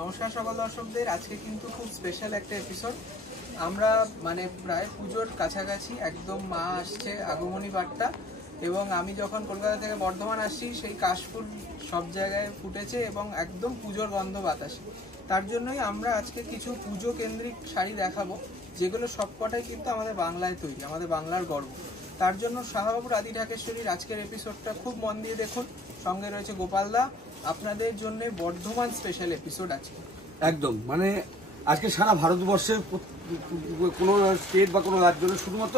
নমস্কার সকল দর্শকদের। আজকে কিন্তু খুব স্পেশাল একটা এপিসোড। আমরা মানে প্রায় পুজোর কাছাকাছি, একদম মা আসছে, আগমনী বার্তা। এবং আমি যখন কলকাতা থেকে বর্ধমান আসছি, সেই কাশফুল সব জায়গায় ফুটেছে এবং একদম পুজোর গন্ধ বাতাসে। তার জন্যই আমরা আজকে কিছু পুজো কেন্দ্রিক শাড়ি দেখাবো, যেগুলো সবকটাই কিন্তু আমাদের বাংলায় তৈরি, আমাদের বাংলার গর্ব। তার জন্য শাহবাবুর আদি ঢাকেশ্বরীর আজকের এপিসোডটা খুব মন দিয়ে দেখুন। সঙ্গে রয়েছে গোপালদা, আপনাদের জন্য বর্ধমান স্পেশাল এপিসোড আছে। একদম মানে আজকে সারা ভারতবর্ষের কোনো স্টেট বা কোনো রাজ্য নয়, শুধুমাত্র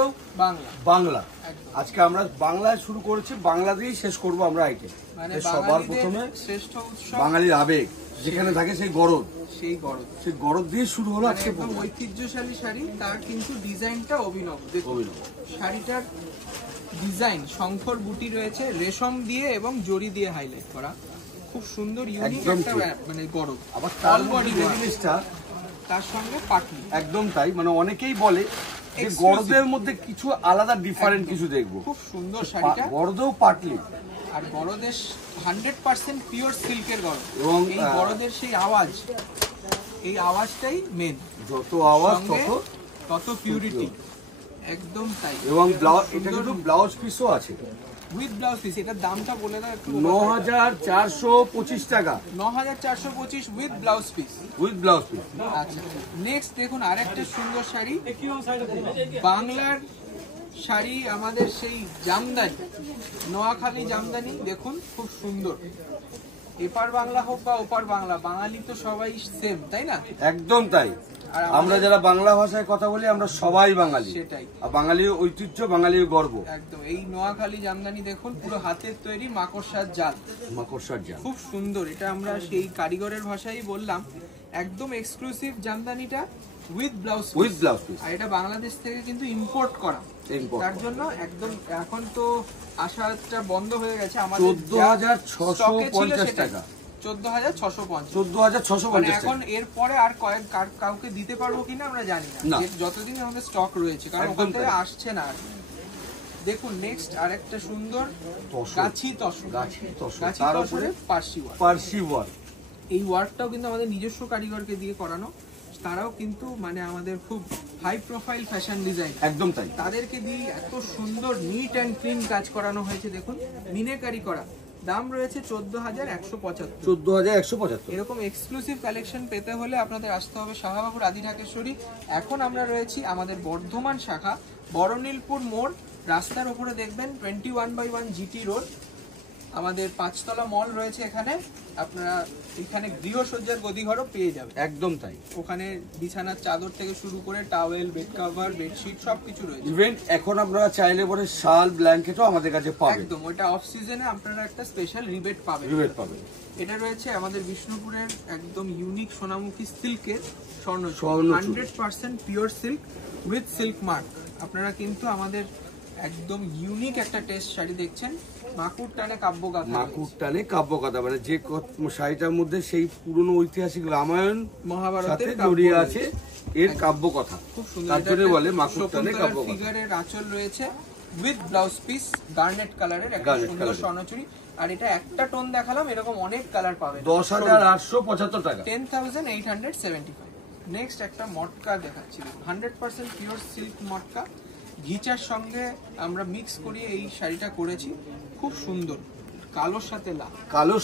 বাংলা। আজকে আমরা বাংলায় শুরু করেছি, বাংলা দিয়েই শেষ করবো আমরা আইটেম। মানে সবার প্রথমে শ্রেষ্ঠ উৎসব, বাঙালির আবেগ যেখানে থাকে সেই গরদ, সেই গরদ দিয়ে শুরু হলো আজকে। ঐতিহ্যশালী শাড়ি, তার কিন্তু ডিজাইনটা অভিনব। শাড়িটার ডিজাইন শঙ্খর বুটি রয়েছে, রেশম দিয়ে এবং জরি দিয়ে হাইলাইট করা, খুব সুন্দর ইউনিক একটা মানে গরদ। আবার তার বডি জিনিসটা তার সঙ্গে পাটলি, একদম তাই। মানে অনেকেই বলে যে গরদের মধ্যে কিছু আলাদা ডিফারেন্ট কিছু দেখবো। খুব সুন্দর শাড়িটা, গরদেও পাটলি আর গরদের 100% পিওর সিল্কের গরদ। এবং এই গরদের সেই আওয়াজ, এই আওয়াজটাই মেন। যত আওয়াজ তত পিউরিটি, একদম তাই। এবং এটা কিন্তু ব্লাউজ পিসও আছে উইথ ব্লাউজ পিস। এটার দামটা বলে দাও একটু। 9425 টাকা। 9425 উইথ ব্লাউজ পিস। আচ্ছা, নেক্সট দেখুন আরেকটা সুন্দর শাড়ি, বাংলার শাড়ি, আমাদের সেই জামদানি, নোয়াখালী জামদানি। দেখুন খুব সুন্দর। এপার বাংলা হোক বা ওপার বাংলা, বাঙালি তো সবাই সেম, তাই না? একদম তাই। আমরা যারা বাংলা ভাষায় কথা বলি, আমরা সবাই বাঙালি। সেটাই, আর বাঙালির ঐতিহ্য, বাঙালির গর্ব। একদম। এই নোয়াখালী জামদানি দেখুন, পুরো হাতের তৈরি মাকড়সার জাল। খুব সুন্দর। এটা আমরা সেই কারিগরের ভাষায় বললাম, একদম এক্সক্লুসিভ জামদানিটা উইথ ব্লাউজ পিস। আর এটা বাংলাদেশ থেকে কিন্তু ইম্পোর্ট করা। তার জন্য একদম এখন তো আসাটা বন্ধ হয়ে গেছে। আমাদের 14,650 টাকা। 14,650 এখন। এরপরে আর কাউকে দিতে পারবো কিনা আমরা জানি না, যতদিন আমাদের স্টক রয়েছে, কারণ ওখান থেকে আসছে না। দেখুন নেক্সট আরেকটা সুন্দর গাছি তসরে পার্সি ওয়ার্ক। এই ওয়ার্কটাও কিন্তু আমাদের নিজস্ব কারিগরকে দিয়ে করানো। তারাও কিন্তু মানে আমাদের খুব হাই প্রোফাইল ফ্যাশন ডিজাইন, একদম তাই। তাদেরকে দিয়ে এত সুন্দর নিট অ্যান্ড ক্লিন কাজ করানো হয়েছে। দেখুন মিনেকারি করা। দাম রয়েছে 14,175। এরকম এক্সক্লুসিভ কালেকশন পেতে হলে আপনাদের আসতে হবে শাহবাবুর আদি ঢাকেশ্বরী। এখন আমরা রয়েছি আমাদের বর্ধমান শাখা, বড়নীলপুর মোড়। রাস্তার ওপরে দেখবেন 21/1 GT রোড। আমাদের 5তলা মল রয়েছে এখানে। আপনারা এখানে গৃহসজ্জার গদিঘরও পেয়ে যাবেন। একদম তাই। ওখানে বিছানার চাদর থেকে শুরু করে টাওয়েল, বেড কভার, বেডশিট সবকিছু রয়েছে। ইভেন এখন আপনারা চাইলে পরে শাল, ব্ল্যাঙ্কেটও আমাদের কাছে পাবেন। একদম, ওটা অফ সিজনে আপনারা একটা স্পেশাল রিবেট পাবেন। এটা রয়েছে আমাদের বিষ্ণুপুরের একদম ইউনিক সোনামুখী সিল্কের স্বর্ণ 100% pure silk with silk mark. আপনারা কিন্তু আমাদের একদম ইউনিক একটা টেস্ট শাড়ি দেখছেন। মাকুর টানে কাব্যগাথা, মানে যে শাড়িটার মধ্যে সেই পুরনো ঐতিহাসিক রামায়ণ মহাভারতের জড়িয়ে আছে এর কাব্যকথা। খুব সুন্দর। তার জন্য বলে মাকুর টানে কাব্যগাথা। ফিগারের আঁচল রয়েছে উইথ ব্লাউজ পিস, গার্নেট কালারের একটা সুন্দর স্বর্ণচুরি। আর এটা একটা টোন দেখালাম, এরকম অনেক কালার পাবেন। 10,875 টাকা। 10,875। নেক্সট একটা মটকা দেখাচ্ছি, 100% পিওর সিল্ক মটকা। ঘিচার সঙ্গে আমরা মিক্স করিয়ে এই শাড়িটা করেছি, খুব সুন্দর। কালোর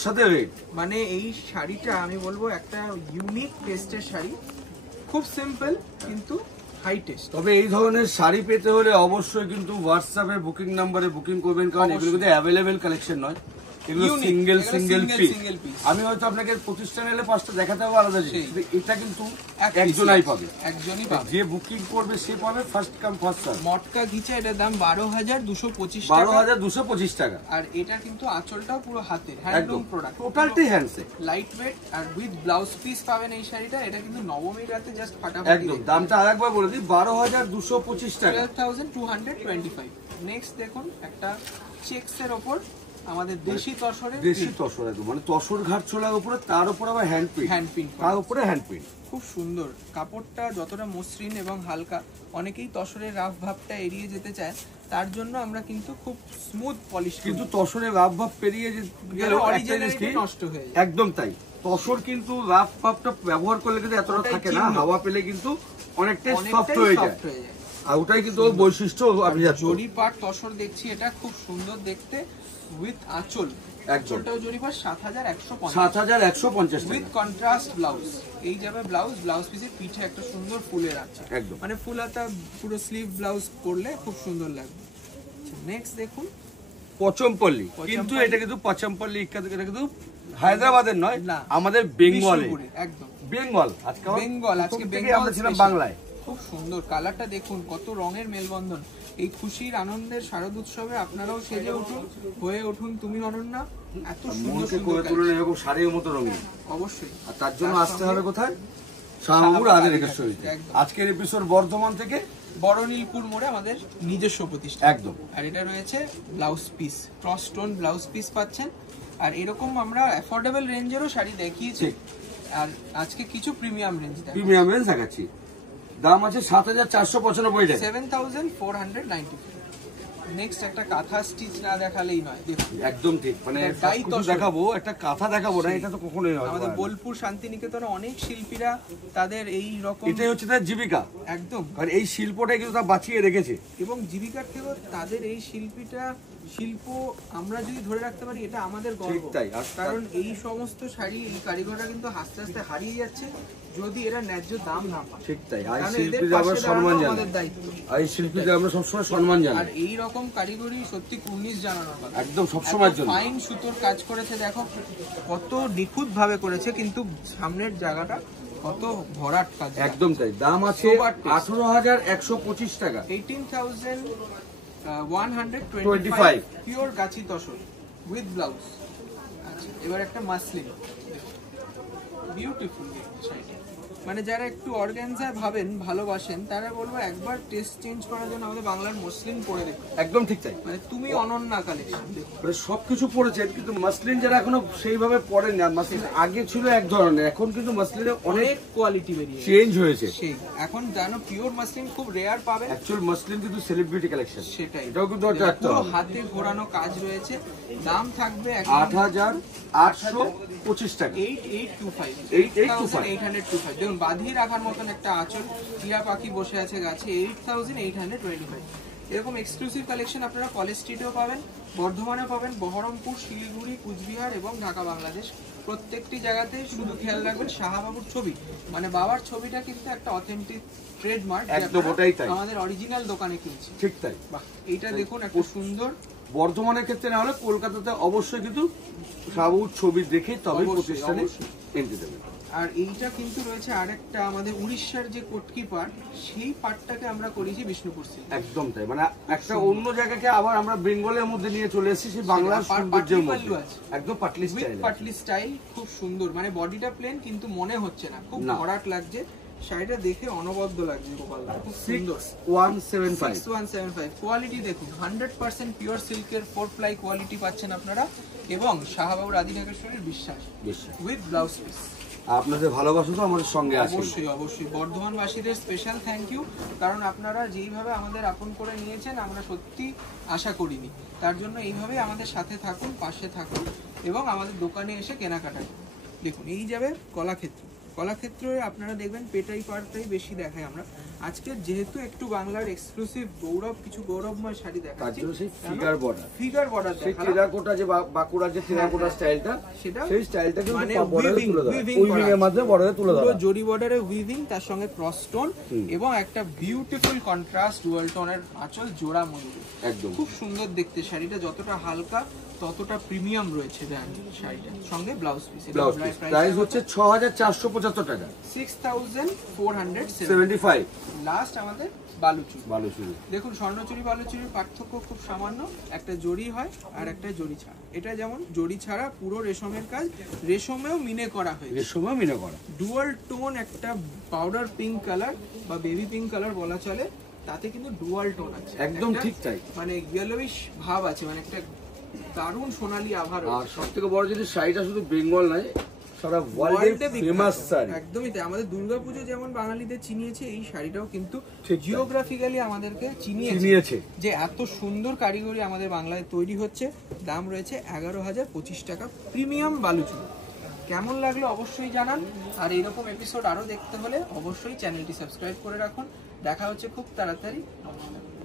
সাথে রেড, মানে এই শাড়িটা আমি বলবো একটা ইউনিক টেস্টের শাড়ি। খুব সিম্পল কিন্তু হাই টেস্ট। তবে এই ধরনের শাড়ি পেতে হলে অবশ্যই কিন্তু হোয়াটসঅ্যাপে বুকিং নাম্বারে বুকিং করবেন, কারণ এগুলো কিন্তু অ্যাভেলেবেল কালেকশন নয়, এগুলো সিঙ্গেল পিস। আমি হয়তো আপনাকে প্রতিষ্ঠানে এলে 5টা দেখাতে হবে আলাদা জিনিস, এটা কিন্তু একজনই পাবে। যে বুকিং করবে সে পাবে, ফার্স্ট কাম ফার্স্ট সার্ভ। মটকা ঘিচা, এটার দাম 12,225 টাকা। আর এটা কিন্তু আঁচলটাও পুরো হাতে হ্যান্ডলুম প্রোডাক্ট, টোটালটাই হ্যান্ডসে, লাইট ওয়েট আর উইথ ব্লাউজ পিস পাবেন এই শাড়িটা। এটা কিন্তু নবমীর রাতে জাস্ট ফাটাফাটি। একদম। দামটা আরেকবার বলে দিই, 12,225 টাকা, 12,225। নেক্সট দেখুন একটা চেকসের ওপর আমাদের দেশি তসর, মানে তসর ঘাট ছোলার উপরে, তার উপর আবার হ্যান্ড প্রিন্ট, তার উপরে হ্যান্ড প্রিন্ট। খুব সুন্দর। কাপড়টা যতটা মসৃণ এবং হালকা, অনেকেই তসরের রাফ ভাবটা এড়িয়ে যেতে চায়, তার জন্য আমরা কিন্তু খুব স্মুথ পলিশ। কিন্তু তসরের রাফ ভাব পেরিয়ে গেলে নষ্ট হয়ে যায়। একদম তাই। তসর কিন্তু রাফ ফাফটা ব্যবহার করলে কিন্তু এতটা থাকে না, হাওয়া পেলে কিন্তু অনেকটাই সফট হয়ে যায়, আর ওটাই কিন্তু ওর বৈশিষ্ট্য। আপনি জরি পাট তসর দেখছি, এটা খুব সুন্দর দেখতে উইথ আঁচল। আঁচলটাও জরি পাট 7,150 উইথ কন্ট্রাস্ট ব্লাউজ। এই যাবে ব্লাউজ পিসের পিঠে একটা সুন্দর ফুলের আছে, একদম মানে ফুল হাতা পুরো স্লিভ ব্লাউজ করলে খুব সুন্দর লাগবে। নেক্সট দেখুন পচমপল্লী, কিন্তু এটা কিন্তু পচমপল্লী এটা কিন্তু হায়দ্রাবাদের নয়, আমাদের বেঙ্গলে, একদম বেঙ্গল। আজকে আমরা ছিলাম বাংলায়। খুব সুন্দর কালারটা দেখুন, কত রঙের মেলবন্ধন। এই খুশির আনন্দের শারদ উৎসবে আপনারাও সেজে উঠুন, হয়ে উঠুন তুমি অনন্যা। এত সুন্দর করে তুলুন এরকম শাড়ির মতো রঙিন, অবশ্যই। আর তার জন্য আসতে হবে কোথায়? শাহবাবুর আদি রেখেশ্বরীতে। আজকের এপিসোড বর্ধমান থেকে বড়নীলপুর মোড়ে আমাদের নিজস্ব প্রতিষ্ঠান, একদম। আর এটা রয়েছে blouse piece, cross stone blouse piece পাচ্ছেন। আর এরকম আমরা অ্যাফোর্ডেবল রেঞ্জেরও শাড়ি দেখিয়েছি, আর আজকে কিছু প্রিমিয়াম রেঞ্জ দেখাচ্ছি। দাম আছে 7,495 টাকা, 7,490। নেক্সট একটা কাঁথা স্টিচ না দেখালেই নয়, দেখুন একদম ঠিক, মানে দেখাবো একটা কাঁথা দেখাবো না, এটা তো কখনোই নয়। আমাদের বোলপুর শান্তিনিকেতনে অনেক শিল্পীরা তাদের এই রকম, এটাই হচ্ছে তার জীবিকা, একদম। কারণ এই শিল্পটাই কিন্তু তারা বাঁচিয়ে রেখেছে, এবং জীবিকার থেকেও তাদের এই শিল্প আমরা যদি ধরে রাখতে পারি, এটা আমাদের গর্ব। কারণ এই সমস্ত শাড়ি, এই কারিগররা কিন্তু আস্তে আস্তে হারিয়ে যাচ্ছে যদি এরা ন্যায্য দাম না পায়। ঠিক তাই, আর শিল্পীদের আমরা সম্মান জানাই, আমাদের দায়িত্ব, আর এই শিল্পীদের আমরা সবসময় সম্মান জানাই। আর এই রকম কারিগরি সত্যি কুর্নিশ জানানোর কথা, একদম সবসময়ের জন্য। ফাইন সুতোর কাজ করেছে, দেখো কত নিখুঁত ভাবে করেছে, কিন্তু সামনের জায়গাটা কত ভরাট কাজ, একদম তাই। দাম আছে 18,125 টাকা, 18,125 pure Gachhi tussar with blouse. আচ্ছা, এবার একটা মাসলিন, বিউটিফুল শাড়ি। মানে যারা একটু অর্গানজা ভাবেন, ভালোবাসেন, তারা বলবো একবার টেস্ট চেঞ্জ করার জন্য আমাদের বাংলার মসলিন পরে দেখুন। একদম ঠিক তাই, মানে তুমি অনন্যা কালেকশন, মানে সবকিছু পড়েছেন, কিন্তু মাসলিন যারা এখনো সেইভাবে পড়েন না, মাসলিন আগে ছিল এক ধরনের, এখন কিন্তু মাসলিনের অনেক কোয়ালিটি বেরিয়ে চেঞ্জ হয়েছে। সেই এখন জানো পিওর মাসলিন খুব রেয়ার পাবে। অ্যাকচুয়াল মাসলিন কিন্তু সেলিব্রিটি কালেকশন, সেটাই। এটাও কিন্তু পুরো হাতে ঘোরানো কাজ রয়েছে। দাম থাকবে 8,825 টাকা, 8,825। দেখুন বাঁধিয়ে রাখার মতন একটা আঁচল, টিয়া পাখি বসে আছে গাছে, 8,825। এরকম এক্সক্লুসিভ কালেকশন আপনারা কলেজ স্ট্রিটেও পাবেন, বর্ধমানে পাবেন, বহরমপুর, শিলিগুড়ি, কুচবিহার এবং ঢাকা বাংলাদেশ। প্রত্যেকটি জায়গাতে শুধু খেয়াল রাখবেন শাহবাবুর ছবি, মানে বাবার ছবিটা কিন্তু একটা অথেন্টিক ট্রেডমার্ক, একদম ওটাই তাই, আমাদের অরিজিনাল দোকানে কিনছি। ঠিক তাই। বাহ, এইটা দেখুন একটা সুন্দর। বর্ধমানের ক্ষেত্রে না হলে কলকাতাতে অবশ্যই কিন্তু শাহবাবুর ছবি দেখে তবে প্রতিষ্ঠানে এন্ট্রি দেবেন। আর এইটা কিন্তু রয়েছে আরেকটা আমাদের উড়িষ্যার যে কটকি পাট, সেই পাটটাকে আমরা করেছি বিষ্ণুপুর সিল্ক। একদম তাই, মানে একটা অন্য জায়গাকে আবার আমরা বেঙ্গলের মধ্যে নিয়ে চলে এসেছি, সেই বাংলার সৌন্দর্যের মধ্যে। একদম পাটলি স্টাইল, খুব সুন্দর। মানে বডিটা প্লেন কিন্তু মনে হচ্ছে না, খুব ভরাট লাগছে। শাড়িটা দেখে অনবদ্য লাগছে গোপাল, খুব সুন্দর। 6175 কোয়ালিটি দেখুন, 100% পিওর সিল্কের 4 প্লাই কোয়ালিটি পাচ্ছেন আপনারা, এবং শাহবাবুর আদি ঢাকেশ্বরীর বিশ্বাস উইথ ব্লাউজ পিস। আপনাদের ভালোবাসা তো আমাদের সঙ্গে আছে। অবশ্যই বর্ধমানবাসীদের স্পেশাল থ্যাংক ইউ, কারণ আপনারা যেইভাবে আমাদের আপন করে নিয়েছেন আমরা সত্যি আশা করিনি। তার জন্য এইভাবে আমাদের সাথে থাকুন, পাশে থাকুন, এবং আমাদের দোকানে এসে কেনাকাটা করুন। দেখুন এই যাবে কলাক্ষেত্রে আপনারা দেখবেন পেটাই পাড়টাই বেশি দেখাই আমরা। আজকে যেহেতু একটু বাংলার এক্সক্লুসিভ কিছু গৌরবময় শাড়ি দেখাচ্ছি, ফিগার বর্ডার সেই টেরাকোটা, যে বাঁকুড়ার যে টেরাকোটা স্টাইলটা, সেই স্টাইলটা কিন্তু উইভিং এর মাধ্যমে বর্ডারে তুলে দেওয়া, পুরো জরি বর্ডারে উইভিং, তার সঙ্গে ক্রস স্টোন এবং একটা বিউটিফুল কন্ট্রাস্ট ডুয়াল টোনের আঁচল, জোড়া ময়ূর। একদম খুব সুন্দর দেখতে শাড়িটা, যতটা হালকা ততটা প্রিমিয়াম রয়েছে শাড়িটার সঙ্গে ব্লাউজ পিস। প্রাইস হচ্ছে 6,475 টাকা, 6,475। লাস্ট আমাদের বালুচুরি। দেখুন স্বর্ণচুরি বালুচুরির পার্থক্য খুব সামান্য, একটা জড়ি হয় আর একটা জড়ি ছাড়া। এটা যেমন জড়ি ছাড়া পুরো রেশমের কাজ, রেশমেও মিনে করা হয়, ডুয়াল টোন, একটা পাউডার পিঙ্ক কালার বা বেবি পিঙ্ক কালার বলা চলে, তাতে কিন্তু ডুয়াল টোন আছে। একদম ঠিক তাই, মানে ইয়েলোইশ ভাব আছে, মানে একটা দারুণ সোনালী আভা। আর সবথেকে বড় জিনিস, শাড়িটা শুধু বেঙ্গল নয়, সারা ওয়ার্ল্ডে ফেমাস শাড়ি। একদমই তাই, আমাদের দুর্গাপুজো যেমন বাঙালিদের চিনিয়েছে, এই শাড়িটাও কিন্তু জিওগ্রাফিক্যালি আমাদেরকে চিনিয়েছে যে এত সুন্দর কারিগরি আমাদের বাংলায় তৈরি হচ্ছে। দাম রয়েছে 11,025 টাকা, প্রিমিয়াম বালুচুরি। কেমন লাগলো অবশ্যই জানান, আর এরকম এপিসোড আরো দেখতে হলে অবশ্যই চ্যানেলটি সাবস্ক্রাইব করে রাখুন। দেখা হচ্ছে খুব তাড়াতাড়ি। নমস্কার।